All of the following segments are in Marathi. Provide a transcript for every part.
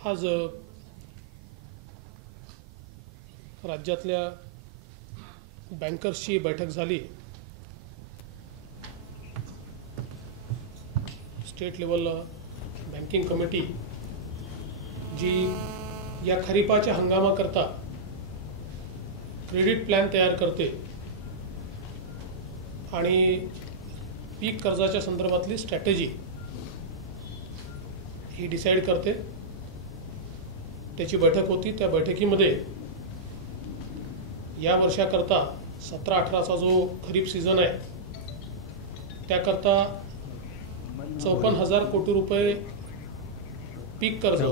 आज राज्यातल्या बँकर्सची बैठक झाली। स्टेट लेवल बँकिंग कमिटी जी या खरीपाच्या हंगामाकरता क्रेडिट प्लॅन तयार करते आणि पीक कर्जाच्या संदर्भातली स्ट्रॅटेजी ही डिसाइड करते। त्याची बैठक होती। त्या बैठकीमध्ये या वर्षाकरता 17-18चा जो खरीप सीझन आहे त्याकरता 54,000 कोटी रुपये पीक कर्ज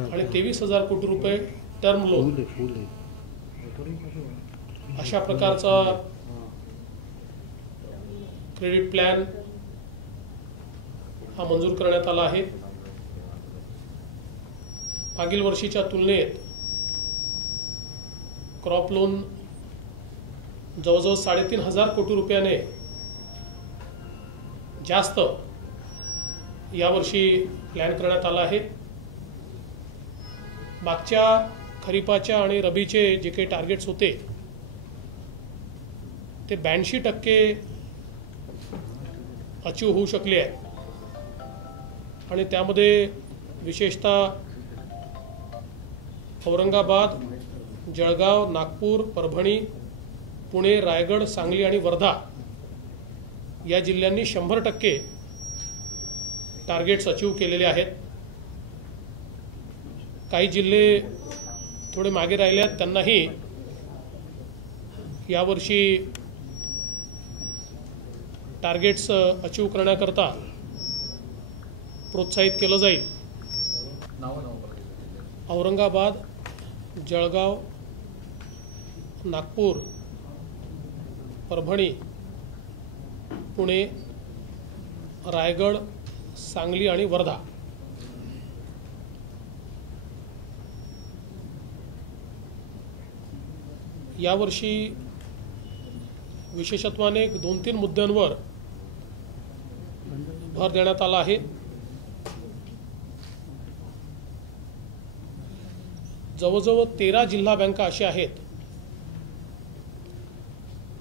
आणि 23,000 कोटी रुपये टर्म लोन अशा प्रकारचा क्रेडिट प्लॅन हा मंजूर करण्यात आला आहे। मागील वर्षीच्या तुलनेत क्रॉप लोन जवळजवळ 3,500 कोटी रुपयाने जास्त यावर्षी प्लॅन करण्यात आला आहे। मागच्या खरीपाच्या आणि रबीचे जे काही टार्गेट्स होते ते 82% अचीव होऊ शकले आहे आणि त्यामध्ये विशेषतः औरंगाबाद, जळगाव, नागपूर, परभणी, पुणे, रायगड, सांगली आणि वर्धा या जिल्ह्यांनी 100% टार्गेट्स अचीव केलेले आहेत। काही जिल्हे थोडे मागे राहिले आहेत, त्यांनाही यावर्षी टार्गेट्स अचीव करण्याकरता प्रोत्साहित केलं जाईल। औरंगाबाद, जळगाव, नागपूर, परभणी, पुणे, रायगड, सांगली आणि वर्धा यावर्षी विशेषत्वाने 2-3 मुद्द्यांवर भर देण्यात आला आहे। जवळजवळ 13 जिल्हा बँका अशा आहेत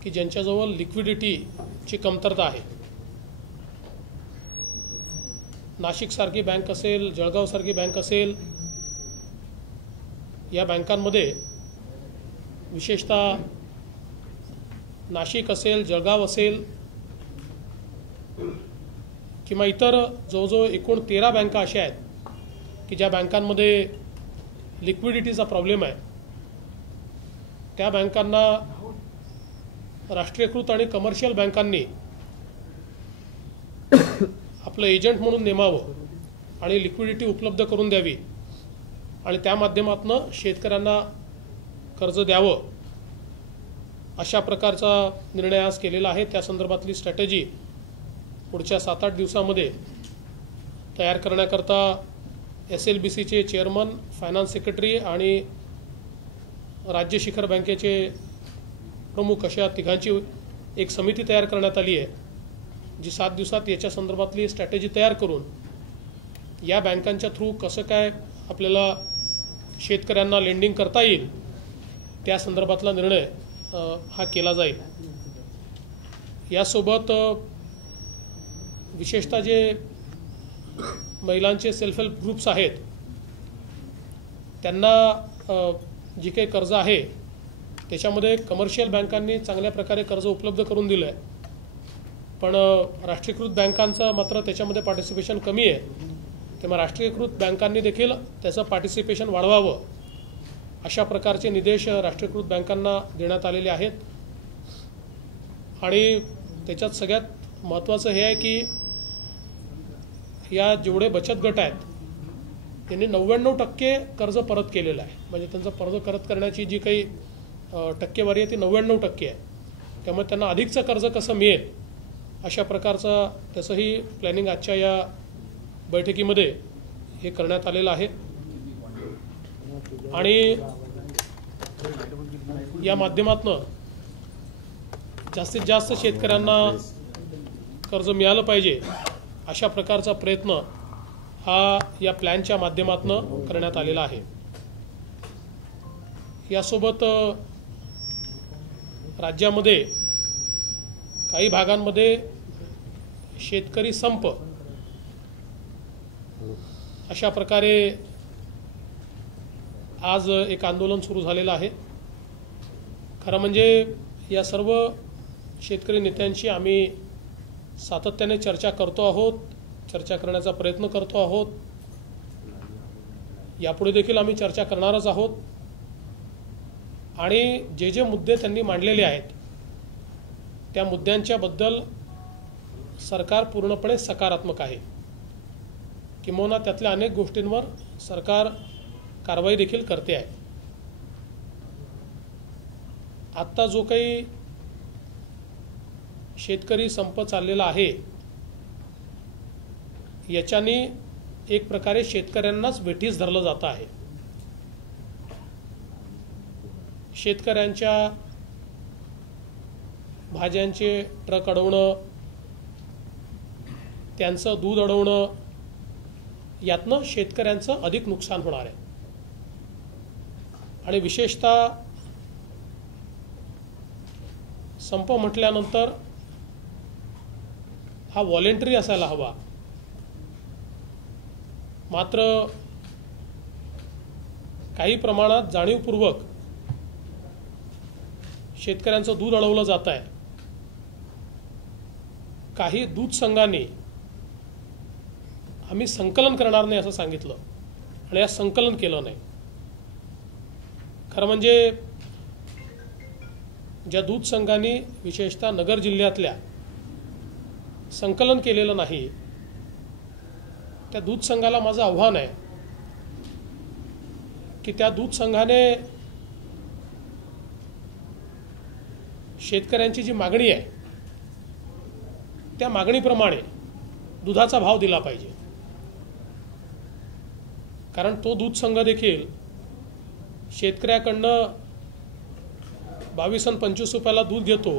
की ज्यांच्याजवळ लिक्विडिटीची कमतरता आहे। नाशिक सारखी बँक असेल, जळगाव सारखी बँक असेल, या बँकांमध्ये विशेषतः नाशिक असेल, जळगाव असेल किंवा इतर जवळजवळ एकूण 13 बँका अशा आहेत की ज्या बँकांमध्ये लिक्विडिटीचा प्रॉब्लेम आहे। त्या बँकांना राष्ट्रीयकृत आणि कमर्शियल बँकांनी आपलं एजंट म्हणून नेमावं आणि लिक्विडिटी उपलब्ध करून द्यावी आणि त्या माध्यमातून शेतकऱ्यांना कर्ज द्यावं अशा प्रकारचा निर्णय आज केलेला आहे। त्या संदर्भातली स्ट्रॅटेजी पुढच्या 7-8 दिवसांमध्ये तयार करण्याकरता SLBCचे चेअरमन, फायनान्स सेक्रेटरी आणि राज्य शिखर बँकेचे प्रमुख अशा तिघांची एक समिती तयार करण्यात आली आहे, जी 7 दिवसात याच्या संदर्भातली स्ट्रॅटेजी तयार करून या बँकांच्या थ्रू कसं काय आपल्याला शेतकऱ्यांना लेंडिंग करता येईल त्या संदर्भातला निर्णय हा केला जाईल। यासोबत विशेषतः जे महिलांचे सेल्फ हेल्प ग्रुप्स आहेत त्यांना जी काही कर्ज आहे त्याच्यामध्ये कमर्शियल बँकांनी चांगल्या प्रकारे कर्ज उपलब्ध करून दिलं आहे, पण राष्ट्रीयकृत बँकांचं मात्र त्याच्यामध्ये पार्टिसिपेशन कमी आहे। तेव्हा राष्ट्रीयकृत बँकांनी देखील त्याचं पार्टिसिपेशन वाढवावं अशा प्रकारचे निर्देश राष्ट्रीयकृत बँकांना देण्यात आलेले आहेत। आणि त्याच्यात सगळ्यात महत्त्वाचं हे आहे की या जेवढे बचत गट आहेत त्यांनी 99% कर्ज परत केलेलं आहे। म्हणजे त्यांचं कर्ज परत करण्याची जी काही टक्केवारी आहे ती 99% आहे। त्यामुळे त्यांना अधिकचं कर्ज कसं मिळेल अशा प्रकारचा त्याचंही प्लॅनिंग आजच्या या बैठकीमध्ये हे करण्यात आलेलं आहे। आणि या माध्यमातून जास्तीत जास्त शेतकऱ्यांना कर्ज मिळालं पाहिजे अशा प्रकारचा प्रयत्न हा या प्लॅनच्या माध्यमातून करण्यात आलेला आहे। यासोबत राज्यामध्ये काही भागांमध्ये शेतकरी संप अशा प्रकारे आज एक आंदोलन सुरू झालेलं आहे। खरं म्हणजे या सर्व शेतकरी नेत्यांशी आम्ही सातत्याने चर्चा करतो आहोत, चर्चा करण्याचा प्रयत्न करतो आहोत, यापुढे देखील आम्ही चर्चा करणारच आहोत। आणि जे जे मुद्दे त्यांनी मांडलेले आहेत त्या मुद्द्यांच्या बद्दल सरकार पूर्णपणे सकारात्मक आहे, किंबहुना त्यातल्या अनेक गोष्टींवर सरकार कारवाई देखील करते आहे। आत्ता जो काही शेतकरी संप चाललेला आहे याच्याने एक प्रकारे शेतकऱ्यांनाच वेठीस धरलं जातं आहे। शेतकऱ्यांच्या भाज्यांचे ट्रक अडवणं, त्यांचं दूध अडवणं, यातनं शेतकऱ्यांचं अधिक नुकसान होणार आहे। आणि विशेषतः संप म्हटल्यानंतर हा व्हॉलेंटरी असायला हवा, मात्र काही प्रमाणात जाणीवपूर्वक शेतकऱ्यांचं दूध अडवलं जात आहे। काही दूध संघांनी आम्ही संकलन करणार नाही असं सांगितलं आणि या संकलन केलं नाही। खरं म्हणजे ज्या दूध संघांनी विशेषतः नगर जिल्ह्यातल्या संकलन केलेलं नाही त्या दूध संघाला माझं आव्हान आहे की त्या दूध संघाने शेतकऱ्यांची जी मागणी आहे त्या मागणीप्रमाणे दुधाचा भाव दिला पाहिजे। कारण तो दूध संघ देखील शेतकऱ्याकडनं 22 आणि 25 रुपयाला दूध घेतो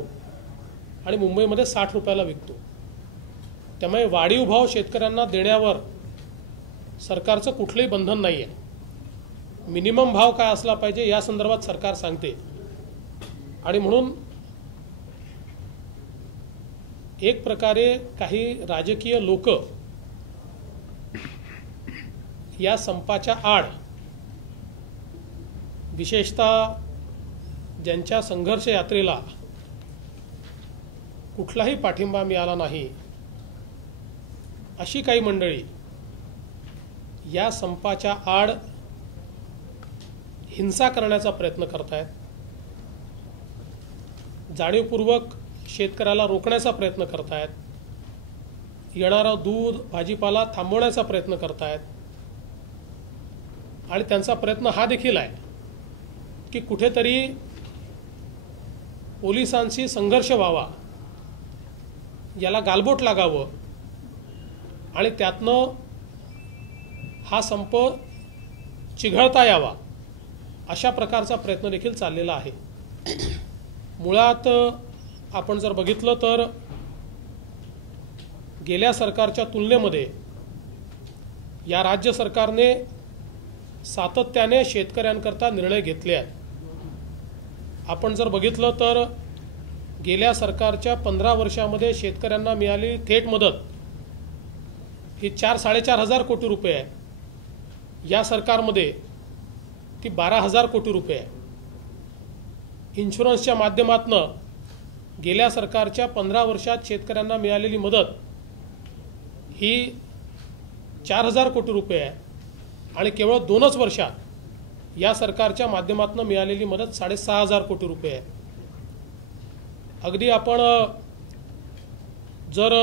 आणि मुंबईमध्ये 60 रुपयाला विकतो। त्यामुळे वाढीव भाव शेतकऱ्यांना देण्यावर सरकारचं कुठलंही बंधन नाही आहे। मिनिमम भाव काय असला पाहिजे या संदर्भात सरकार सांगते। आणि म्हणून एक प्रकारे काही राजकीय लोक या संपाच्या आड, विशेषतः ज्यांच्या संघर्ष यात्रेला कुठलाही पाठिंबा मिळाला नाही अशी काही मंडळी या संपाच्या आड हिंसा करण्याचा प्रयत्न करत आहेत, जाणीवपूर्वक शेतकऱ्याला रोखण्याचा प्रयत्न करत आहेत, येणारा दूध भाजीपाला थांबवण्याचा प्रयत्न करत आहेत। आणि त्यांचा प्रयत्न हा देखील आहे की कुठेतरी पोलिसांशी संघर्ष व्हावा, याला गालबोट लागावं आणि त्यातनं हा संप चिघळता यावा अशा प्रकारचा प्रयत्न देखील चाललेला आहे। मुळात आपण जर बघितलं तर गेल्या सरकारच्या तुलनेमध्ये या राज्य सरकारने सातत्याने शेतकऱ्यांकरता निर्णय घेतले आहेत। आपण जर बघितलं तर गेल्या सरकारच्या 15 वर्षामध्ये शेतकऱ्यांना मिळालेली थेट मदत ही 4-4.5 हजार कोटी रुपये आहे। या सरकारमध्ये ती 12,000 कोटी रुपये आहे। इन्शुरन्सच्या माध्यमातून गेल्या सरकारच्या 15 वर्षात शेतकऱ्यांना मिळालेली मदत ही 4,000 कोटी रुपये आहे आणि केवळ 2च वर्षात या सरकारच्या माध्यमातून मिळालेली मदत 6,500 कोटी रुपये आहे। अगदी आपण जर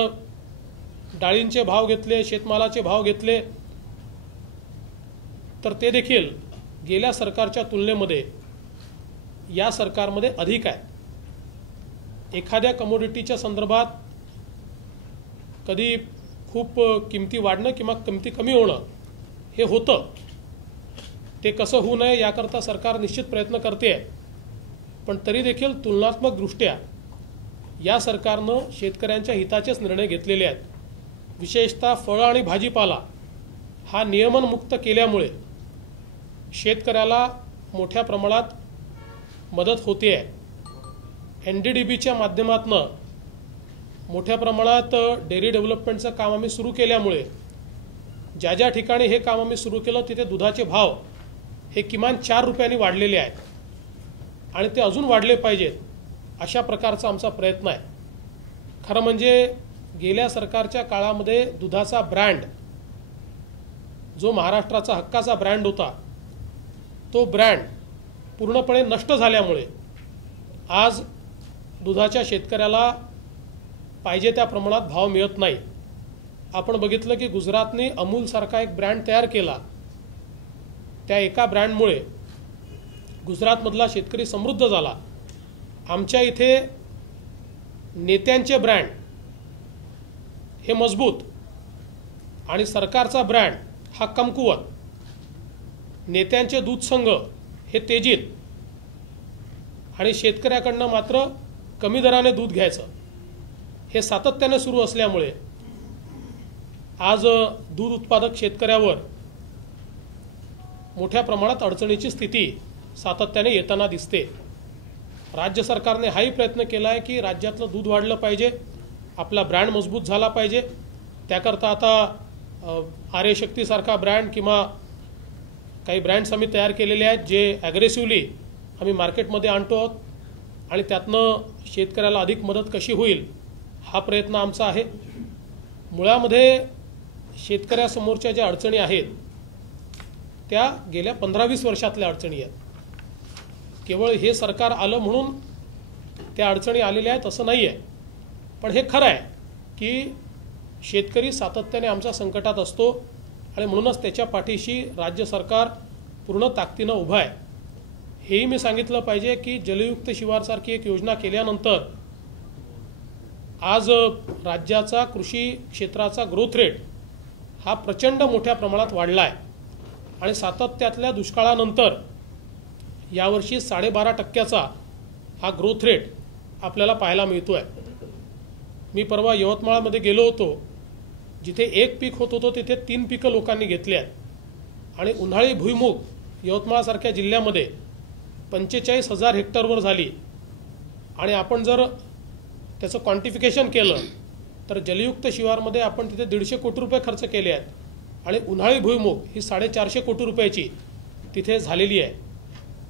डाळींचे भाव घेतले, शेतमालाचे भाव घेतले तर ते देखील गेल्या सरकारच्या तुलनेमध्ये या सरकारमध्ये अधिक आहे। एखाद्या कमोडिटीच्या संदर्भात कधी खूप किमती वाढणं किंवा किमती कमी होणं हे होतं, ते कसं होऊ नये याकरता सरकार निश्चित प्रयत्न करते आहे। पण तरी देखील तुलनात्मक दृष्ट्या या सरकारनं शेतकऱ्यांच्या हिताचेच निर्णय घेतलेले आहेत। विशेषतः फळं आणि भाजीपाला हा नियमनमुक्त केल्यामुळे शेतकऱ्याला मोठ्या प्रमाणात मदत होते आहे। NDDBच्या माध्यमातून मोठ्या प्रमाणात डेअरी डेव्हलपमेंटचं काम आम्ही सुरू केल्यामुळे ज्या ज्या ठिकाणी हे काम आम्ही सुरू केलं तिथे दुधाचे भाव हे किमान 4 रुपयांनी वाढलेले आहेत आणि ते अजून वाढले पाहिजेत अशा प्रकारचा आमचा प्रयत्न आहे। खरं म्हणजे गेल्या सरकारच्या काळामध्ये दुधाचा ब्रँड जो महाराष्ट्राचा हक्काचा ब्रँड होता तो ब्रँड पूर्णपणे नष्ट झाल्यामुळे आज दुधाच्या शेतकऱ्याला पाहिजे त्या प्रमाणात भाव मिळत नाही। आपण बघितलं की गुजरातने अमूल सारखा एक ब्रँड तयार केला, त्या एका ब्रँडमुळे गुजरातमधला शेतकरी समृद्ध झाला। आमच्या इथे नेत्यांचे ब्रँड हे मजबूत आणि सरकारचा ब्रँड हा कमकुवत, नेत्यांचे दूध संघ हे तेजीत आणि शेतकऱ्याकडनं मात्र कमी दराने दूध घ्यायचं हे सातत्याने सुरू असल्यामुळे आज दूध उत्पादक शेतकऱ्यावर मोठ्या प्रमाणात अडचणीची स्थिती सातत्याने येताना दिसते। राज्य सरकारने हाही प्रयत्न केला आहे की राज्यातलं दूध वाढलं पाहिजे, आपला ब्रँड मजबूत झाला पाहिजे। त्याकरता आता आर्यशक्ती सारखा ब्रँड किंवा काही ब्रँड्स आम्ही तयार केलेले आहेत जे ॲग्रेसिव्हली आम्ही मार्केटमध्ये आणतो आहोत आणि त्यातनं शेतकऱ्याला अधिक मदत कशी होईल हा प्रयत्न आमचा आहे। मुळामध्ये शेतकऱ्यासमोरच्या ज्या अडचणी आहेत त्या गेल्या 15-20 वर्षातल्या अडचणी आहेत। केवळ हे सरकार आलं म्हणून त्या अडचणी आलेल्या आहेत असं नाही आहे, पण हे खरं आहे की शेतकरी सातत्याने आमच्या संकटात असतो आणि म्हणूनच त्याच्या पाठीशी राज्य सरकार पूर्ण ताकदीनं उभं आहे। हेही मी सांगितलं पाहिजे की जलयुक्त शिवारसारखी एक योजना केल्यानंतर आज राज्याचा कृषी क्षेत्राचा ग्रोथ रेट हा प्रचंड मोठ्या प्रमाणात वाढला आहे आणि सातत्यातल्या दुष्काळानंतर यावर्षी 12.5% हा ग्रोथ रेट आपल्याला पाहायला मिळतोय। मी परवा यवतमाळमध्ये गेलो होतो, जिथे एक पीक होत होतं तिथे 3 पिकं लोकांनी घेतली आहेत आणि उन्हाळी भुईमूग यवतमाळसारख्या जिल्ह्यामध्ये 45,000 हेक्टरवर झाली आणि आपण जर त्याचं क्वांटिफिकेशन केलं तर जलयुक्त शिवारमध्ये आपण तिथे 150 कोटी रुपये खर्च केले आहेत आणि उन्हाळी भुईमूग ही 450 कोटी रुपयाची तिथे झालेली आहे।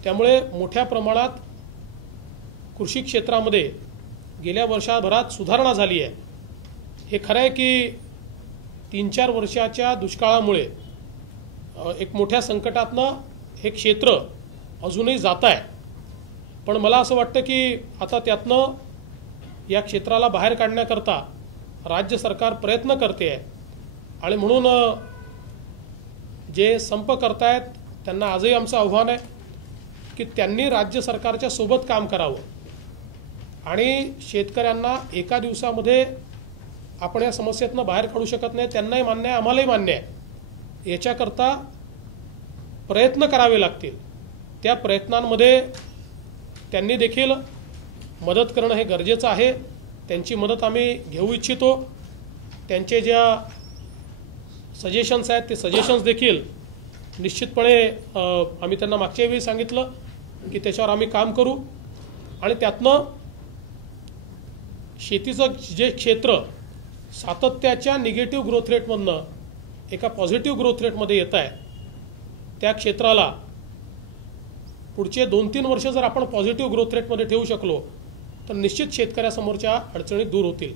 त्यामुळे मोठ्या प्रमाणात कृषी क्षेत्रामध्ये गेल्या वर्षभरात सुधारणा झाली आहे। हे खरं आहे की 3-4 वर्षाच्या दुष्काळामुळे एक मोठ्या संकटातनं हे क्षेत्र अजूनही जात आहे, पण मला असं वाटतं की आता त्यातनं या क्षेत्राला बाहेर काढण्याकरता राज्य सरकार प्रयत्न करते आहे आणि म्हणून जे संप करतायत त्यांना आजही आमचं आव्हान आहे की त्यांनी राज्य सरकारच्या सोबत काम करावं आणि शेतकऱ्यांना एका दिवसामध्ये आपण या समस्येतनं बाहेर काढू शकत नाही, त्यांनाही मान्य आहे, आम्हालाही मान्य आहे। याच्याकरता प्रयत्न करावे लागतील, त्या प्रयत्नांमध्ये त्यांनी देखील मदत करणं हे गरजेचं आहे। त्यांची मदत आम्ही घेऊ इच्छितो। त्यांचे ज्या सजेशन्स आहेत ते सजेशन्स देखील निश्चितपणे आम्ही त्यांना मागच्या वेळी सांगितलं की त्याच्यावर आम्ही काम करू आणि त्यातनं शेतीचं जे क्षेत्र सातत्याच्या निगेटिव्ह ग्रोथ रेटमधनं एका पॉझिटिव्ह ग्रोथ रेटमध्ये येत आहे त्या क्षेत्राला पुढचे 2-3 वर्ष जर आपण पॉझिटिव्ह ग्रोथ रेटमध्ये ठेवू शकलो तर निश्चित शेतकऱ्यासमोरच्या अडचणी दूर होतील।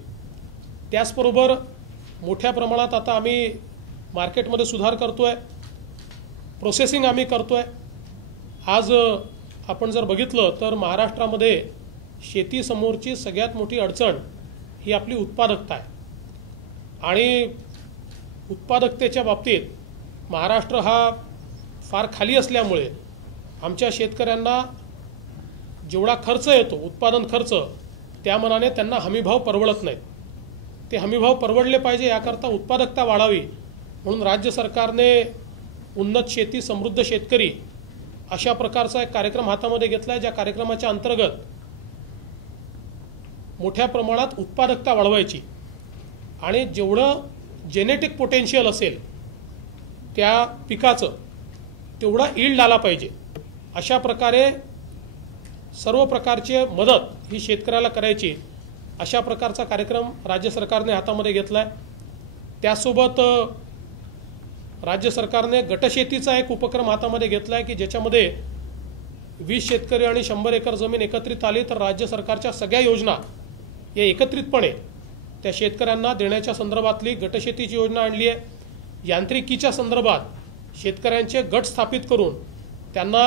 त्याचबरोबर मोठ्या प्रमाणात आता आम्ही मार्केटमध्ये सुधार करतोय, प्रोसेसिंग आम्ही करतोय। आज आपण जर बघितलं तर महाराष्ट्रामध्ये शेतीसमोरची सगळ्यात मोठी अडचण ही आपली उत्पादकता आहे आणि उत्पादकतेच्या बाबतीत महाराष्ट्र हा फार खाली असल्यामुळे आमच्या शेतकऱ्यांना जेवढा खर्च येतो उत्पादन खर्च त्या मानाने त्यांना हमीभाव परवडत नाही। ते हमीभाव परवडले पाहिजे याकरता उत्पादकता वाढावी म्हणून राज्य सरकारने उन्नत शेती समृद्ध शेतकरी अशा प्रकारचा एक कार्यक्रम हातामध्ये घेतला आहे, ज्या कार्यक्रमाच्या अंतर्गत मोठ्या प्रमाणात उत्पादकता वाढवायची आणि जेवढं जेनेटिक पोटेन्शियल असेल त्या पिकाचं तेवढा यील्ड आला पाहिजे अशा प्रकारे सर्व प्रकारची मदत ही शेतकऱ्याला करायची अशा प्रकारचा कार्यक्रम राज्य सरकारने हातामध्ये घेतलाय। त्यासोबत राज्य सरकारने गटशेतीचा एक उपक्रम हातामध्ये घेतलाय की ज्याच्यामध्ये 20 शेतकरी आणि 100 एकर जमीन एकत्रित आली तर राज्य सरकारच्या सगळ्या योजना या एकत्रितपणे त्या शेतकऱ्यांना देण्याच्या संदर्भातली गटशेतीची योजना आणली आहे। यांत्रिकीच्या संदर्भात शेतकऱ्यांचे गट स्थापित करून त्यांना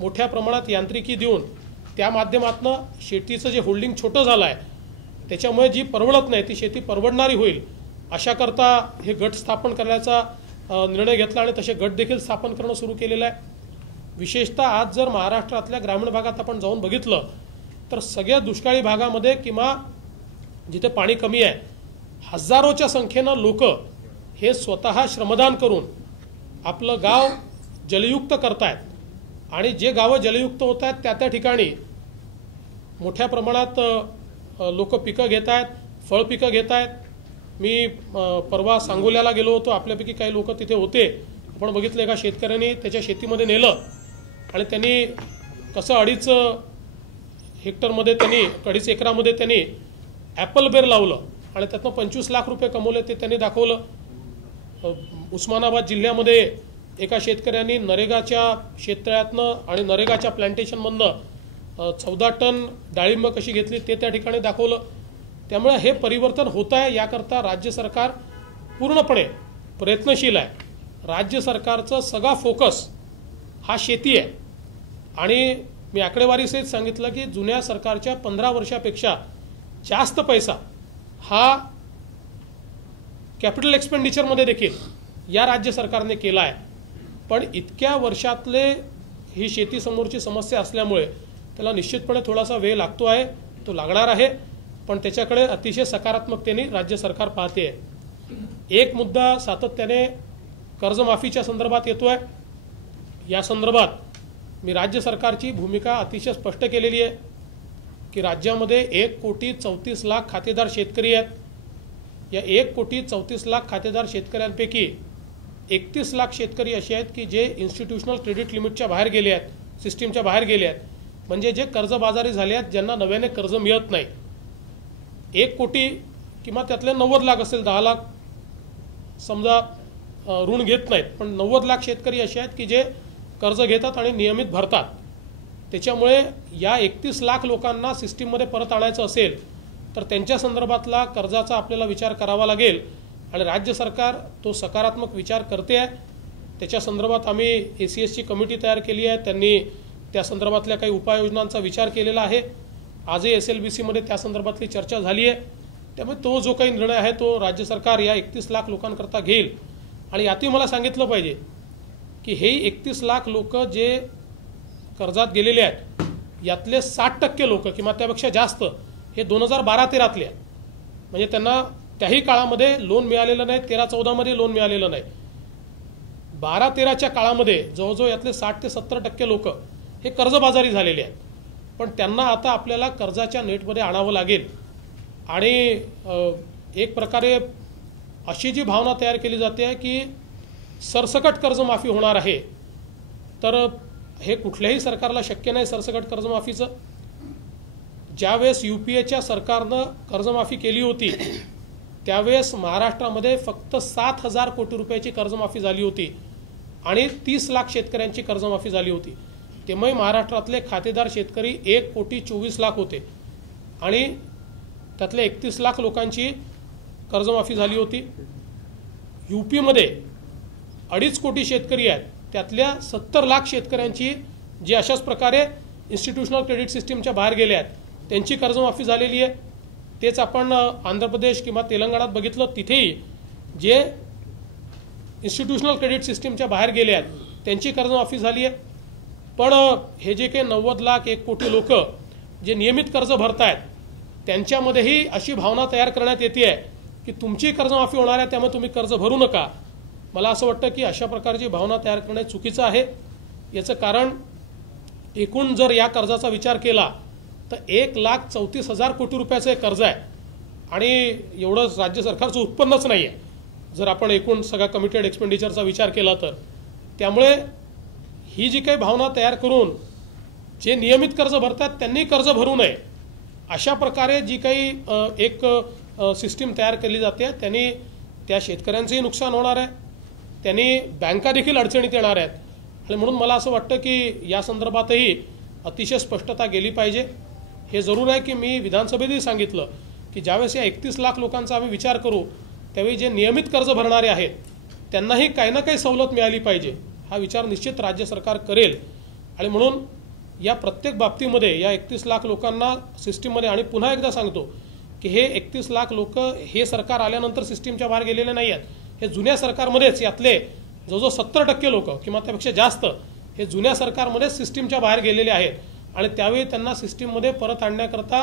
मोठ्या प्रमाणात यांत्रिकी देऊन त्या माध्यमातून शेतीचं जे होल्डिंग छोटं झालं आहे त्याच्यामुळे जी परवडत नाही ती शेती परवडणारी होईल अशा करता हे गट स्थापन करण्याचा निर्णय घेतला आणि तसे गट देखील स्थापन करणं सुरू केलेलं आहे। विशेषतः आज जर महाराष्ट्रातल्या ग्रामीण भागात आपण जाऊन बघितलं तर सगळ्या दुष्काळी भागामध्ये किंवा जिथे पाणी कमी आहे हजारोच्या संख्येनं लोक हे स्वतः श्रमदान करून आपलं गाव जलयुक्त करतायत आणि जे गावं जलयुक्त होत आहेत त्या ठिकाणी मोठ्या प्रमाणात लोक पिकं घेत आहेत, फळ पिकं घेत आहेत। मी परवा सांगोल्याला गेलो होतो, आपल्यापैकी काही लोक तिथे होते। आपण बघितलं एका शेतकऱ्यांनी त्याच्या शेतीमध्ये नेलं आणि त्यांनी कसं 2.5 हेक्टरमध्ये त्यांनी 2.5 एकरामध्ये त्यांनी ॲपल बेर लावलं आणि त्यातनं 25 लाख रुपये कमवले ते त्यांनी दाखवलं। उस्मानाबाद जिल्ह्यामध्ये एका शेतकऱ्यांनी नरेगाच्या शेततळ्यातनं आणि नरेगाच्या प्लांटेशनमधनं 14 टन डाळिंब कशी घेतली ते त्या ठिकाणी दाखवलं। त्यामुळे हे परिवर्तन होत आहे याकरता राज्य सरकार पूर्णपणे प्रयत्नशील आहे। राज्य सरकारचा सगळा फोकस हा शेती आहे आणि मी आकडेवारीसहित सांगितलं की जुन्या सरकारच्या 15 वर्षापेक्षा जास्त पैसा हा कॅपिटल एक्सपेंडिचरमध्ये देखील या राज्य सरकारने केला आहे। पण इतक्या वर्षातले ही शेती समोरची समस्या असल्यामुळे त्याला निश्चितपणे थोडासा वेळ लागतो आहे, तो लागणार आहे, पण त्याच्याकडे अतिशय सकारात्मकतेने राज्य सरकार पाहते आहे। एक मुद्दा सातत्याने कर्जमाफीच्या संदर्भात येतोय। या संदर्भात मी राज्य सरकारची भूमिका अतिशय स्पष्ट केलेली आहे की राज्यामध्ये 1,34,00,000 खातेदार शेतकरी आहेत। या 1,34,00,000 खातेदार शेतकऱ्यांपैकी 31 लाख शेतकरी असे आहेत की जे इन्स्टिट्यूशनल क्रेडिट लिमिटच्या बाहेर गेले आहेत, सिस्टीमच्या बाहेर गेले आहेत, म्हणजे जे कर्जबाजारी झाले आहेत, ज्यांना नव्याने कर्ज मिळत नाही। 1 कोटी किंवा त्यातले 90 लाख असेल, 10 लाख समजा ऋण घेत नाहीत, पण 90 लाख शेतकरी असे आहेत की जे कर्ज घेतात आणि नियमित भरतात। त्याच्यामुळे या 31 लाख लोकांना सिस्टीममध्ये परत आणायचं असेल तर त्यांच्या संदर्भातला कर्जाचा आपल्याला विचार करावा लागेल आणि राज्य सरकार तो सकारात्मक विचार करते आहे। त्याच्या संदर्भात आम्ही ACSची कमिटी तयार केली आहे, त्यांनी त्या संदर्भातल्या काही उपाययोजनांचा विचार केलेला आहे। आजही SLBCमध्ये त्या संदर्भातली चर्चा झाली आहे। त्यामुळे तो जो काही निर्णय आहे तो राज्य सरकार या 31 लाख लोकांकरता घेईल आणि यातही मला सांगितलं पाहिजे की हे 31 लाख लोक जे कर्जात गेलेले आहेत यातले 60% लोक किंवा त्यापेक्षा जास्त हे 2012-13तले आहेत, म्हणजे त्यांना त्याही काळामध्ये लोन मिळालेलं नाही, 13-14 मध्ये लोन मिळालेलं नाही। 12-13च्या काळामध्ये जवळजवळ यातले 60 ते 70% लोक हे कर्जबाजारी झालेले आहेत, पण त्यांना आता आपल्याला कर्जाच्या नेटमध्ये आणावं लागेल आणि एक प्रकारे अशी जी भावना तयार केली जाते की सरसकट कर्जमाफी होणार आहे, तर हे कुठल्याही सरकारला शक्य नाही सरसकट कर्जमाफीचं। ज्यावेळेस UPAच्या सरकारनं कर्जमाफी केली होती त्यावेळेस महाराष्ट्रामध्ये फक्त 7,000 कोटी रुपयाची कर्जमाफी झाली होती आणि 30 लाख शेतकऱ्यांची कर्जमाफी झाली होती। तेव्हा महाराष्ट्रातले खातेदार शेतकरी 1,24,00,000 होते आणि त्यातले 31 लाख लोकांची कर्जमाफी झाली होती। UPमध्ये 2.5 कोटी शेतकरी आहेत, त्यातल्या 70 लाख शेतकऱ्यांची जे अशाच प्रकारे इन्स्टिट्यूशनल क्रेडिट सिस्टीमच्या बाहेर गेले आहेत त्यांची कर्जमाफी झालेली आहे। तेच आपण आंध्र प्रदेश किंवा तेलंगणात बघितलं, तिथेही जे इन्स्टिट्यूशनल क्रेडिट सिस्टीमच्या बाहेर गेले आहेत त्यांची कर्जमाफी झाली आहे। पण हे जे काही 90 लाख 1 कोटी लोक जे नियमित कर्ज भरतायत त्यांच्यामध्येही अशी भावना तयार करण्यात येते आहे की तुमची कर्जमाफी होणार आहे त्यामुळे तुम्ही कर्ज भरू नका। मला असं वाटतं की अशा प्रकारची भावना तयार करणे चुकीचं आहे। याचं कारण एकूण जर या कर्जाचा विचार केला तर 1,34,000 कोटी रुपयाचं कर्ज आहे आणि एवढं राज्य सरकारचं उत्पन्नच नाही आहे। जर आपण एकूण सगळा कमिटेड एक्सपेंडिचरचा विचार केला तर. त्यामुळे ही जी काही भावना तयार करून जे नियमित कर्ज भरतात त्यांनी कर्ज भरू नये अशा प्रकारे जी काही एक सिस्टीम तयार केली जाते त्यांनी त्या शेतकऱ्यांचंही नुकसान होणार आहे, त्यांनी बँका देखील अडचणीत येणार आहेत. आणि म्हणून मला असं वाटतं की या संदर्भातही अतिशय स्पष्टता गेली पाहिजे. हे जरूर आहे की मी विधानसभेतही सांगितलं की ज्यावेळेस या 31 लाख लोकांचा आम्ही विचार करू त्यावेळी जे नियमित कर्ज भरणारे आहेत त्यांनाही काही ना काही सवलत मिळाली पाहिजे हा विचार निश्चित राज्य सरकार करेल. आणि म्हणून या प्रत्येक बाबतीमध्ये या 31 लाख लोकांना सिस्टीममध्ये, आणि पुन्हा एकदा सांगतो की हे 31 लाख लोक हे सरकार आल्यानंतर सिस्टीमच्या बाहेर गेलेले नाही आहेत. हे जुन्या सरकारमध्येच यातले जवळजवळ 70% लोक किंवा त्यापेक्षा जास्त हे जुन्या सरकारमध्येच सिस्टीमच्या बाहेर गेलेले आहेत. आणि त्यावेळी त्यांना सिस्टीममध्ये परत आणण्याकरता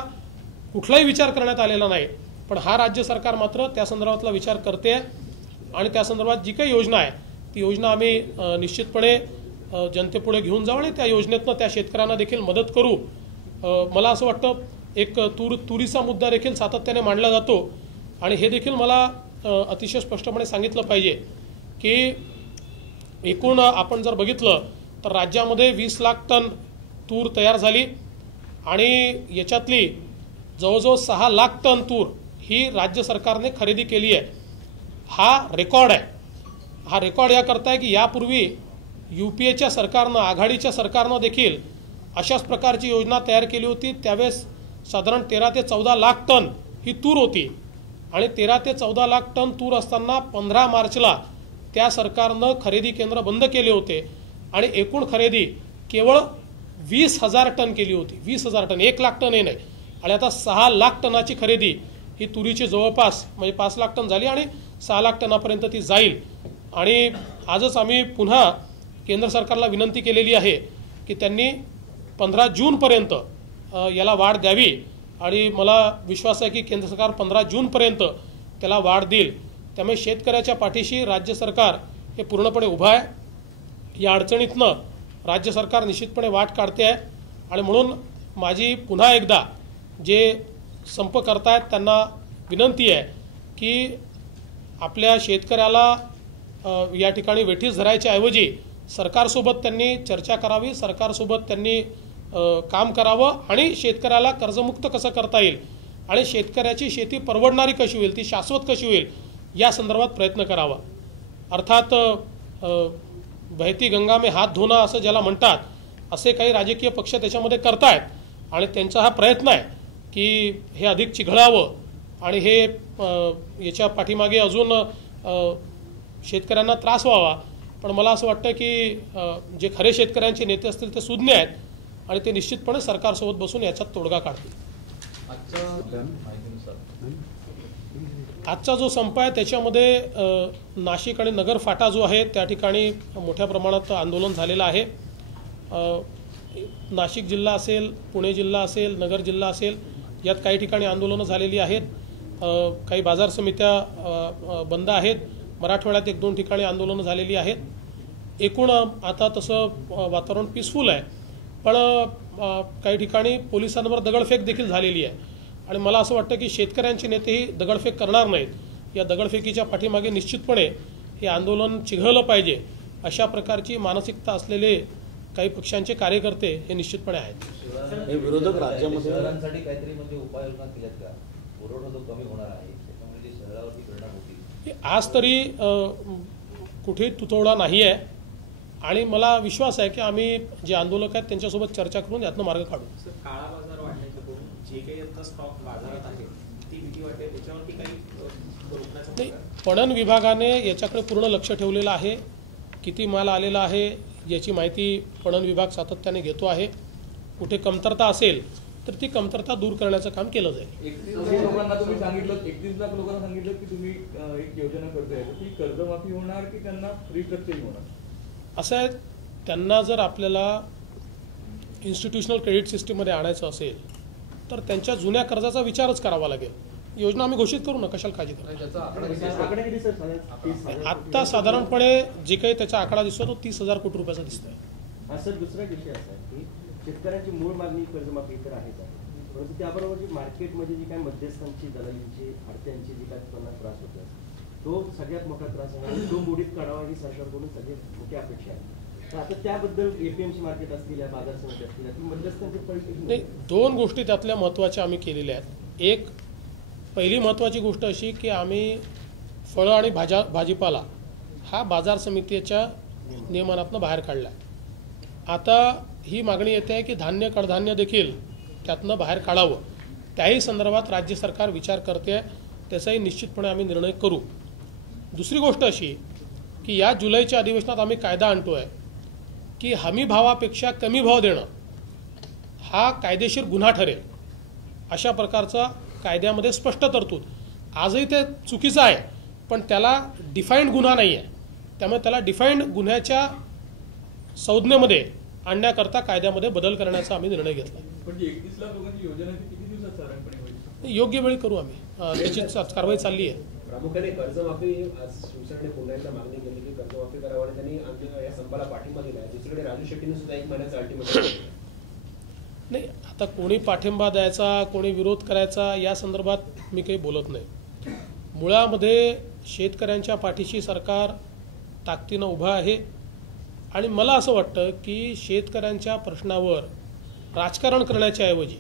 कुठलाही विचार करण्यात आलेला नाही. पण हा राज्य सरकार मात्र त्या संदर्भातला विचार करते आणि त्या संदर्भात जी काही योजना आहे ती योजना आम्ही निश्चितपणे जनतेपुढे घेऊन जाऊ आणि त्या योजनेतनं त्या शेतकऱ्यांना देखील मदत करू. मला असं वाटतं एक तुरीचा मुद्दा देखील सातत्याने मांडला जातो आणि हे देखील मला अतिशय स्पष्टपणे सांगितलं पाहिजे की एकूण आपण जर बघितलं तर राज्यामध्ये 20 लाख टन तूर तयार झाली आणि याच्यातली जवळजवळ 6 लाख टन तूर ही राज्य सरकारने खरेदी केली आहे. हा रेकॉर्ड आहे. हा रेकॉर्ड याकरता आहे की यापूर्वी UPAच्या सरकारनं, आघाडीच्या सरकारनं देखील अशाच प्रकारची योजना तयार केली होती. त्यावेळेस साधारण 13 ते 14 लाख टन ही तूर होती आणि 13 ते 14 लाख टन तूर असताना 15 मार्चला त्या सरकारनं खरेदी केंद्र बंद केले होते आणि एकूण खरेदी केवळ 20,000 टन केली होती. 20,000 टन, 1 लाख टन हे नाही. आणि आता 6 लाख टनाची खरेदी ही तुरीची जवळपास म्हणजे 5 लाख टन झाली आणि 6 लाख टनापर्यंत ती जाईल. आणि आजच आम्ही पुन्हा केंद्र सरकारला विनंती केलेली आहे की त्यांनी 15 जूनपर्यंत याला वाढ द्यावी आणि मला विश्वास आहे की केंद्र सरकार 15 जूनपर्यंत त्याला वाढ देईल. त्यामुळे शेतकऱ्याच्या पाठीशी राज्य सरकार हे पूर्णपणे उभं आहे. या अडचणीतनं राज्य सरकार निश्चितपणे वाट काढते आहे आणि म्हणून माझी पुन्हा एकदा जे संप करतायत त्यांना विनंती आहे की आपल्या शेतकऱ्याला या ठिकाणी वेठीस धरायच्या ऐवजी सरकारसोबत त्यांनी चर्चा करावी, सरकारसोबत त्यांनी काम करावं आणि शेतकऱ्याला कर्जमुक्त कसं करता येईल आणि शेतकऱ्याची शेती परवडणारी कशी होईल, ती शाश्वत कशी होईल या संदर्भात प्रयत्न करावा. अर्थात बहती गंगा में हात धुणं असं ज्याला म्हणतात असे काही राजकीय पक्ष त्याच्यामध्ये करतायत आणि त्यांचा हा प्रयत्न आहे की हे अधिक चिघळावं आणि हे याच्या पाठीमागे अजून शेतकऱ्यांना त्रास व्हावा. पण मला असं वाटतं की जे खरे शेतकऱ्यांचे नेते असतील ते सुज्ञ आहेत आणि ते निश्चितपणे सरकारसोबत बसून याच्यात तोडगा काढतील. आजचा जो संप आहे त्याच्यामध्ये नाशिक आणि नगर फाटा जो आहे त्या ठिकाणी मोठ्या प्रमाणात आंदोलन झालेलं आहे. नाशिक जिल्हा असेल, पुणे जिल्हा असेल, नगर जिल्हा असेल यात काही ठिकाणी आंदोलनं झालेली आहेत. काही बाजार समित्या बंद आहेत. मराठवाड्यात 1-2 ठिकाणी आंदोलनं झालेली आहेत. एकूण आता तसं वातावरण पीसफुल आहे पण काही ठिकाणी पोलिसांवर दगडफेक देखील झालेली आहे आणि मला असं वाटतं की शेतकऱ्यांचे नेतेही दगडफेक करणार नाहीत. या दगडफेकीच्या पाठीमागे निश्चितपणे हे आंदोलन चिघळलं पाहिजे अशा प्रकारची मानसिकता असलेले काही पक्षांचे कार्यकर्ते हे निश्चितपणे आहेत. हे विरोधक राज्यामध्ये शहरांसाठी काहीतरी म्हणजे उपाययोजना केल्यात का? पुरवठा जो कमी होणार आहे त्याच्यामुळे शहरावरती परिणाम होतील. आज तरी कुठेही तुतवडा नाही आहे आणि मला विश्वास आहे की आम्ही जे आंदोलक आहेत त्यांच्यासोबत चर्चा करून यातनं मार्ग काढू. काळा बाजार वाढण्याच्या करून जे काही आता स्टॉक बाजारात आहे ती भीती वाटते त्याच्यावरती काही रोखण्याचा नाही. पणन विभागाने याच्याकडे पूर्ण लक्ष ठेवलेलं आहे. किती माल आलेला आहे याची माहिती पणन विभाग सातत्याने घेतो आहे. कुठे कमतरता असेल तर ती कमतरता दूर करण्याचं काम केलं जाईल. 31 लोकांना तुम्ही सांगितलं, 31 लाख लोकांना सांगितलं की तुम्ही एक योजना करताय, ती कर्जमाफी होणार की त्यांना रिस्ट्रक्चरिंग होणार? असं आहे, त्यांना जर आपल्याला इन्स्टिट्यूशनल क्रेडिट सिस्टीममध्ये आणायचं असेल तर त्यांच्या जुन्या कर्जाचा विचारच करावा लागेल. योजना आम्ही घोषित करू ना, कशाला काळजी करा. आत्ता साधारणपणे जे काही त्याचा आकडा दिसतो तो 30,000 कोटी रुपयाचा दिसतोय. सर, दुसरा विषय असा आहे की शेतकऱ्यांची मूळ मागणी कर्जमाफी तर आहेच आहे, परंतु त्याबरोबर जी मार्केटमध्ये जी काही मध्यस्थांची, दलालींची, आडत्यांची जी काही त्यांना त्रास होतो तो सगळ्यात मोठा त्रास आहे आणि तो मोडीत काढावा ही सरकारकडून सगळ्यात मोठी अपेक्षा आहे. तर आता त्याबद्दल एपीएमसी मार्केट असतील या बाजार समिती असतील ती मध्यस्थांची नाही, दोन गोष्टी त्यातल्या महत्त्वाच्या आम्ही केलेल्या आहेत. एक पहिली महत्त्वाची गोष्ट अशी की आम्ही फळं आणि भाजीपाला हा बाजार समितीच्या नियमनातनं बाहेर काढला आहे. आता ही मागणी येते आहे की धान्य कडधान्य देखील त्यातनं बाहेर काढावं. त्याही संदर्भात राज्य सरकार विचार करते आहे, त्याचाही निश्चितपणे आम्ही निर्णय करू. दुसरी गोष्ट अशी की या जुलैच्या अधिवेशनात आम्ही कायदा आणतो आहे की हमी भावापेक्षा कमी भाव देणं हा कायदेशीर गुन्हा ठरेल अशा प्रकारचा कायद्यामध्ये स्पष्ट तरतूद. आजही ते चुकीचं आहे पण त्याला डिफाईंड गुन्हा नाही आहे, त्यामुळे त्याला डिफाईंड गुन्ह्याच्या संज्ञेमध्ये आणण्याकरता कायद्यामध्ये बदल करण्याचा आम्ही निर्णय घेतला. पण 31 लाख लोकांची योजना ती किती दिवसात साधारणपणे होईल? योग्य वेळी करू आम्ही, त्याची कारवाई चालली आहे. प्रामुख्याने कर्जमाफी आज शिवसेनेने पुन्हा एकदा मागणी केली की कर्जमाफी करावी आणि त्यांनी आमच्या या संपाला पाठिंबा दिला आहे. दुसरीकडे राजू शेट्टीने सुद्धा 1 महिन्याचा अल्टिमेटम नाही, आता कोणी पाठिंबा द्यायचा कोणी विरोध करायचा या संदर्भात मी काही बोलत नाही. मुळामध्ये शेतकऱ्यांच्या पाठीशी सरकार ताकदीनं उभं आहे आणि मला असं वाटतं की शेतकऱ्यांच्या प्रश्नावर राजकारण करण्याच्या ऐवजी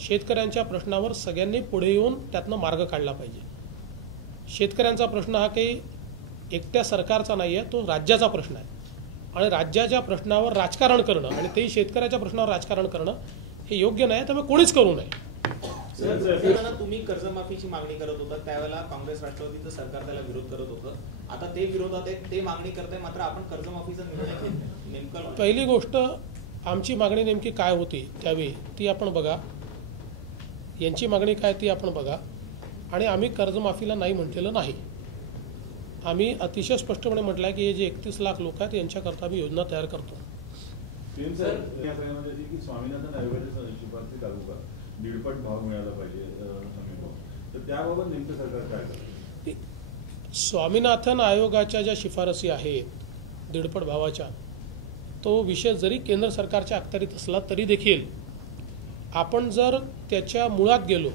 शेतकऱ्यांच्या प्रश्नावर सगळ्यांनी पुढे येऊन त्यातनं मार्ग काढला पाहिजे. शेतकऱ्यांचा प्रश्न हा काही एकट्या सरकारचा नाही आहे, तो राज्याचा प्रश्न आहे आणि राज्याच्या प्रश्नावर राजकारण करणं आणि तेही शेतकऱ्याच्या प्रश्नावर राजकारण करणं हे योग्य नाही, त्यामुळे कोणीच करू नये. तुम्ही कर्जमाफीची मागणी करत होता त्यावेळेला काँग्रेस राष्ट्रवादीचं सरकार त्याला विरोध करत होतं. आता ते विरोधात आहेत, ते मागणी करताय, मात्र आपण कर्जमाफीचा निर्णय घेत नेमकं. पहिली गोष्ट आमची मागणी नेमकी काय होती त्यावेळी ती आपण बघा, यांची मागणी काय ती आपण बघा. आणि आम्ही कर्जमाफीला नाही म्हटलेलं नाही. आम्ही अतिशय स्पष्टपणे म्हटलं आहे की हे जे 31 लाख लोक आहेत यांच्याकरता आम्ही योजना तयार करतो. स्वामीनाथन आयोगाच्या शिफारसी लागू का 1.5 भाव मिळाला पाहिजे हमी भाव, तर त्याबाबत नेमकं सरकार काय करते? स्वामीनाथन आयोगाच्या ज्या शिफारसी आहेत 1.5 भावाच्या, तो विषय जरी केंद्र सरकारच्या अखत्यारीत असला तरी देखील आपण जर त्याच्या मुळात गेलो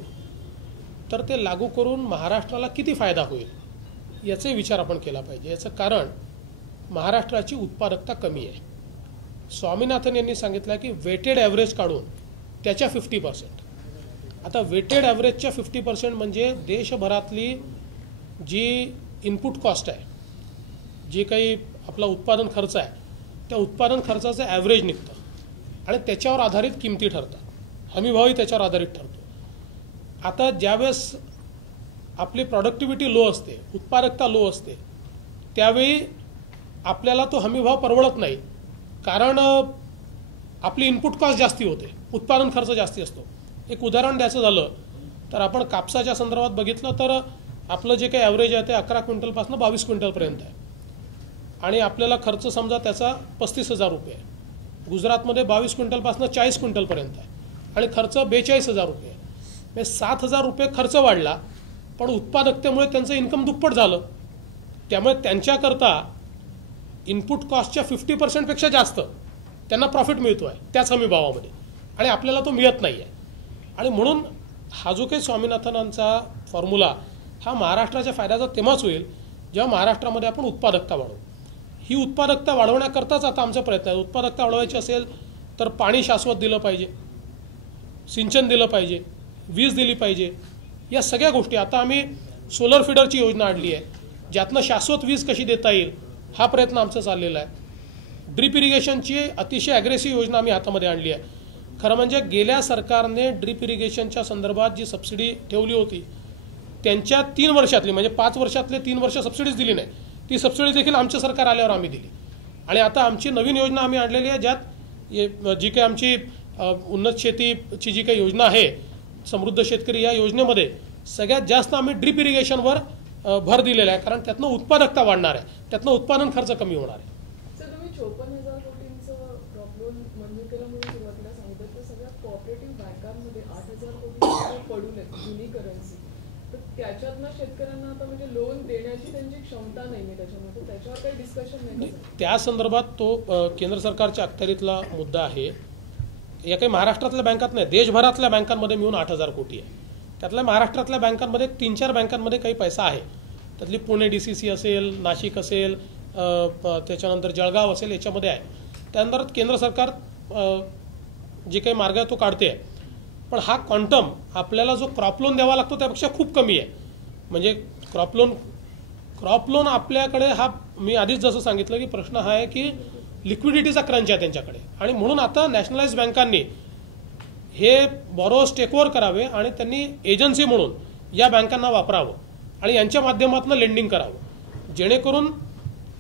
तर ते लागू करून महाराष्ट्राला किती फायदा होईल याचे विचार आपण केला पाहिजे. याचं कारण महाराष्ट्राची उत्पादकता कमी आहे. स्वामीनाथन यांनी सांगितलं की वेटेड ॲव्हरेज काढून त्याच्या 50%. आता वेटेड ॲव्हरेजच्या 50% म्हणजे देशभरातली जी इनपुट कॉस्ट आहे, जी काही आपला उत्पादन खर्च आहे, त्या उत्पादन खर्चाचं ॲव्हरेज निघतं आणि त्याच्यावर आधारित किमती ठरतात. हमीभावही त्याच्यावर आधारित ठरतो. आता ज्यावेळेस आपली प्रॉडक्टिव्हिटी लो असते, उत्पादकता लो असते, त्यावेळी आपल्याला तो हमीभाव परवडत नाही, कारण आपली इनपुट कॉस्ट जास्ती होते, उत्पादन खर्च जास्ती असतो. एक उदाहरण द्यायचं झालं तर आपण कापसाच्या संदर्भात बघितलं तर आपलं जे काही ॲव्हरेज आहे ते 11 क्विंटलपासून 22 क्विंटलपर्यंत आहे आणि आपल्याला खर्च समजा त्याचा 35,000 रुपये आहे. गुजरातमध्ये 22 क्विंटलपासून 40 क्विंटलपर्यंत आहे आणि खर्च 42,000 रुपये आहे. म्हणजे 7,000 रुपये खर्च वाढला पण उत्पादकतेमुळे त्यांचं इन्कम दुप्पट झालं. त्यामुळे त्यांच्याकरता इनपुट कॉस्टच्या 50%पेक्षा जास्त त्यांना प्रॉफिट मिळतो आहे त्याच हमीभावामध्ये आणि आपल्याला तो मिळत नाही आहे. आणि म्हणून हा जो काही स्वामीनाथनांचा फॉर्म्युला हा महाराष्ट्राच्या फायद्याचा तेव्हाच होईल जेव्हा महाराष्ट्रामध्ये आपण उत्पादकता वाढवू. ही उत्पादकता वाढवण्याकरताच आता आमचा प्रयत्न आहे. उत्पादकता वाढवायची असेल तर पाणी शाश्वत दिलं पाहिजे, सिंचन दिलं पाहिजे, वीज दिली पाहिजे. या सगळ्या गोष्टी आता आम्ही सोलर फीडरची योजना आणली आहे ज्यातनं शाश्वत वीज कशी देता येईल हा प्रयत्न आमचा चाललेला आहे. ड्रीप इरिगेशनची अतिशय ॲग्रेसिव्ह योजना आम्ही हातामध्ये आणली आहे. खरं म्हणजे गेल्या सरकारने ड्रीप इरिगेशनच्या संदर्भात जी सबसिडी ठेवली होती त्यांच्या 3 वर्षातली म्हणजे 5 वर्षातले 3 वर्ष सबसिडीज दिली नाही, ती सबसिडी देखील आमचं सरकार आल्यावर आम्ही दिली. आणि आता आमची नवीन योजना आम्ही आणलेली आहे ज्यात जी काही आमची उन्नत शेतीची जी काही योजना आहे समृद्ध शेतकरी या योजनेमध्ये सगळ्यात जास्त आम्ही ड्रीप इरिगेशनवर भर दिलेला आहे कारण त्यातनं उत्पादकता वाढणार आहे, त्यातनं उत्पादन खर्च कमी होणार आहे. सर तुम्ही 54,000 कोटींचं ड्रॉप लोन मंजूर केलं म्हणून सुरुवातीला सांगितलं तर सगळ्या कोऑपरेटिव्ह बँकांमध्ये 8,000 कोटी पडून आहेत जुनी करन्सी, तर त्याच्यातनं शेतकऱ्यांना आता म्हणजे लोन देण्याची त्यांची क्षमता नाही आहे त्याच्यामध्ये, त्याच्यावर काही डिस्कशन नाही. त्या संदर्भात तो केंद्र सरकारच्या अखत्यारीतला मुद्दा आहे. या काही महाराष्ट्रातल्या बँकात नाही, देशभरातल्या बँकांमध्ये मिळून 8,000 कोटी आहे. त्यातल्या महाराष्ट्रातल्या बँकांमध्ये 3-4 बँकांमध्ये काही पैसा आहे त्यातली पुणे DCC असेल, नाशिक असेल, त्याच्यानंतर जळगाव असेल, याच्यामध्ये आहे. त्यानंतर केंद्र सरकार जे काही मार्ग आहे तो काढते आहे. पण हा क्वांटम आपल्याला जो क्रॉप लोन द्यावा लागतो त्यापेक्षा खूप कमी आहे. म्हणजे क्रॉप लोन आपल्याकडे हा, मी आधीच जसं सांगितलं की प्रश्न हा आहे की लिक्विडिटीचा क्रंच आहे त्यांच्याकडे, आणि म्हणून आता नॅशनलाइज बँकांनी हे बॉरोअर्स टेकओव्हर करावे आणि त्यांनी एजन्सी म्हणून या बँकांना वापरावं आणि यांच्या माध्यमातून लेंडिंग करावं, जेणेकरून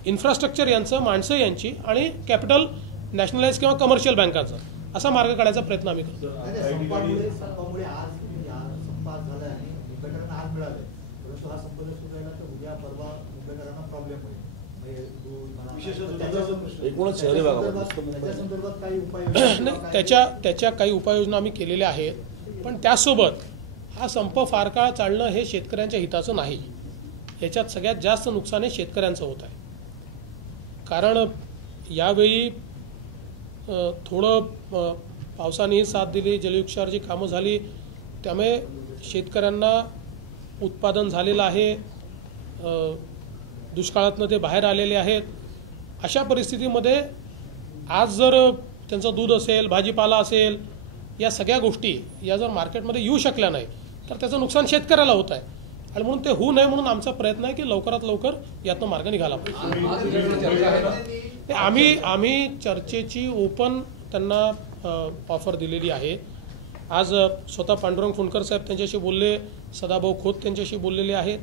इन्फ्रास्ट्रक्चर यांचं, माणसं यांची आणि कॅपिटल नॅशनलाइज किंवा कमर्शियल बँकांचा असा मार्ग काढायचा प्रयत्न आम्ही करतो. संपामुळे आज संप आज झाला आणि मुंबईकरांना आज मिळाले, परंतु हा संप जर सुरू राहिला तर उद्या परवा मुंबईकरांना प्रॉब्लेम होईल. एकूणच शहरी भागामध्ये त्याच्या संदर्भात काही उपाययोजना त्याच्या काही उपाययोजना आम्ही केलेल्या आहेत, पण त्यासोबत हा संप फार काळ चालणं हे शेतकऱ्यांच्या हिताचं नाही. याच्यात सगळ्यात जास्त नुकसान हे शेतकऱ्यांचं होत आहे. कारण यावेळी थोडं पावसानेही साथ दिली, जलयुक्षारची कामं झाली, त्यामुळे शेतकऱ्यांना उत्पादन झालेलं आहे, दुष्काळातनं ते बाहेर आलेले आहेत. अशा परिस्थितीमध्ये आज जर त्यांचं दूध असेल, भाजीपाला असेल, या सगळ्या गोष्टी या जर मार्केटमध्ये येऊ शकल्या नाही तर त्याचं नुकसान शेतकऱ्याला होत आहे. आणि म्हणून ते होऊ नये म्हणून आमचा प्रयत्न आहे की लवकरात लवकर यातनं मार्ग निघाला पाहिजे. आम्ही चर्चेची ओपन त्यांना ऑफर दिलेली आहे. आज स्वतः पांडुरंग फुंडकर साहेब त्यांच्याशी बोलले, सदाभाऊ खोत त्यांच्याशी बोललेले आहेत,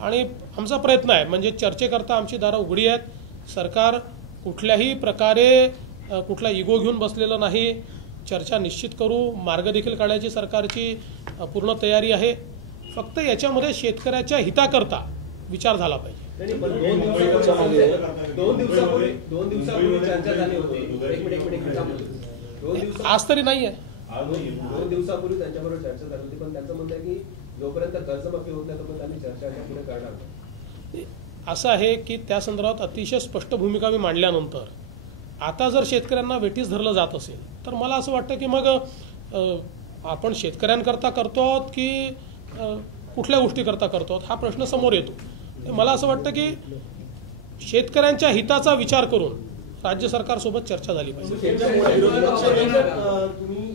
आणि आमचा प्रयत्न आहे म्हणजे चर्चेकरता आमची दारं उघडी आहेत. सरकार कुठल्याही प्रकारे कुठला इगो घेऊन बसलेलं नाही. चर्चा निश्चित करू, मार्ग देखील काढायची सरकारची पूर्ण तयारी आहे. फक्त याच्यामध्ये शेतकऱ्याच्या हिताकरता विचार झाला पाहिजे. दोन दिवसापूर्वी चर्चा झाली होती. आज तरी नाही आहे. 2 दिवसापूर्वी त्यांच्याबरोबर चर्चा झाली होती, पण त्यांचं म्हणणं आहे की जोपर्यंत कर्जमाफी होत नाही तोपर्यंत आम्ही चर्चा पुढे करणार नाही. असं आहे की त्या संदर्भात अतिशय स्पष्ट भूमिका मी मांडल्यानंतर आता जर शेतकऱ्यांना वेठीस धरलं जात असेल तर मला असं वाटतं की मग आपण शेतकऱ्यांकरता करतो आहोत की कुठल्या गोष्टीकरता करतो आहोत हा प्रश्न समोर येतो. मला असं वाटतं की शेतकऱ्यांच्या हिताचा विचार करून राज्य सरकारसोबत चर्चा झाली पाहिजे. तुम्ही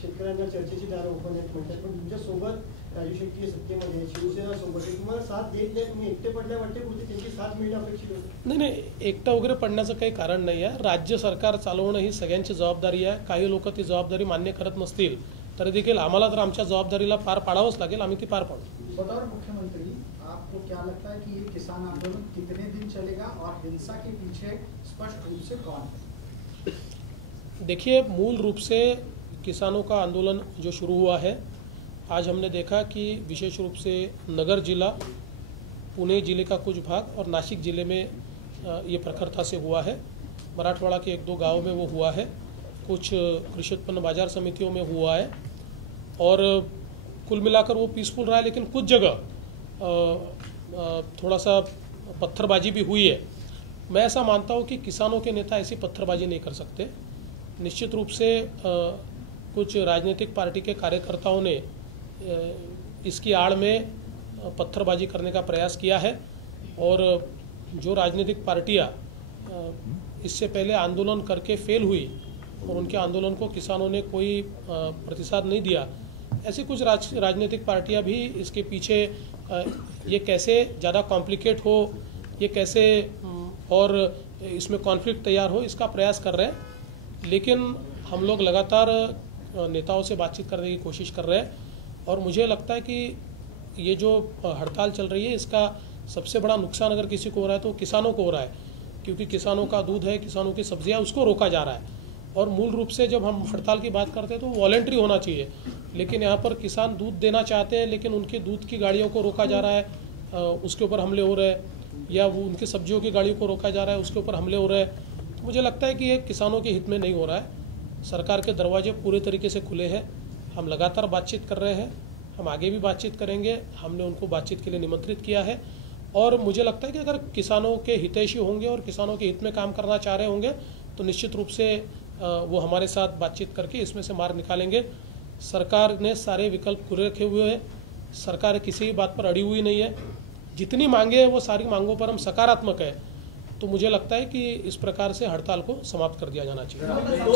शेतकऱ्यांच्या चर्चेची दारं ओपन आहेत म्हणतात, पण तुमच्यासोबत राजू शेट्टी सत्तेमध्ये शिवसेना सोबत तुम्हाला साथ देत नाही, तुम्ही एकटे पडल्या वाटते कुठे त्यांची साथ मिळणं अपेक्षित होतं? नाही, एकटं वगैरे पडण्याचं काही कारण नाही आहे. राज्य सरकार चालवणं ही सगळ्यांची जबाबदारी आहे. काही लोक ती जबाबदारी मान्य करत नसतील तरी देखील आम्हाला तर आमच्या जबाबदारीला पार पाडावंच लागेल, आम्ही ती पार पाडू. बतौर मुख्यमंत्री आपको क्या लगता है कि ये किसान आंदोलन कितने दिन चलेगा और हिंसा के पीछे स्पष्ट रूप से कौन है? देखिए, मूल रूप से किसानों का आंदोलन जो शुरू हुआ है, आज हमने देखा कि विशेष रूप से नगर जिला, पुणे जिले का कुछ भाग और नासिक जिले में ये प्रखरता से हुआ है. मराठवाड़ा के 1-2 गाँव में वो हुआ है, कुछ कृषि उत्पन्न बाजार समितियों में हुआ है, और कुल मिलाकर वो पीसफुल रहा है. लेकिन कुछ जगह थोड़ा सा पत्थरबाजी भी हुई है. मैं ऐसा मानता हूँ कि किसानों के नेता ऐसी पत्थरबाजी नहीं कर सकते. निश्चित रूप से कुछ राजनीतिक पार्टी के कार्यकर्ताओं ने इसकी आड़ में पत्थरबाजी करने का प्रयास किया है, और जो राजनीतिक पार्टियां इससे पहले आंदोलन करके फेल हुई और उनके आंदोलन को किसानों ने कोई प्रतिसाद नहीं दिया, ऐसी कुछ राजनीतिक पार्टियां भी इसके पीछे ये कैसे ज़्यादा कॉम्प्लिकेट हो, ये कैसे और इसमें कॉन्फ्लिक्ट तैयार हो, इसका प्रयास कर रहे हैं. लेकिन हम लोग लगातार नेताओं से बातचीत करने की कोशिश कर रहे हैं, और मुझे लगता है कि ये जो हड़ताल चल रही है इसका सबसे बड़ा नुकसान अगर किसी को हो रहा है तो किसानों को हो रहा है, क्योंकि किसानों का दूध है, किसानों की सब्जियां, उसको रोका जा रहा है. और मूल रूप से जब हम हड़ताल की बात करते हैं तो वॉलेंट्री होना चाहिए, लेकिन यहाँ पर किसान दूध देना चाहते हैं लेकिन उनके दूध की गाड़ियों को रोका जा रहा है, उसके ऊपर हमले हो रहे हैं, या वो उनकी सब्जियों की गाड़ियों को रोका जा रहा है, उसके ऊपर हमले हो रहे हैं. तो मुझे लगता है कि ये किसानों के हित में नहीं हो रहा है. सरकार के दरवाजे पूरे तरीके से खुले हैं. हम लगातार बातचीत कर रहे हैं, हम आगे भी बातचीत करेंगे. हमने उनको बातचीत के लिए निमंत्रित किया है, और मुझे लगता है कि अगर किसानों के हितैषी होंगे और किसानों के हित में काम करना चाह रहे होंगे तो निश्चित रूप से वो हमारे साथ बातचीत करके इसमें से मार्ग निकालेंगे. सरकार ने सारे विकल्प खुले रखे हुए हैं. सरकार किसी भी बात पर अड़ी हुई नहीं है. जितनी मांगे हैं वो सारी मांगों पर हम सकारात्मक है, तो मुझे लगता है कि इस प्रकार से हड़ताल को समाप्त कर दिया जाना चाहिए।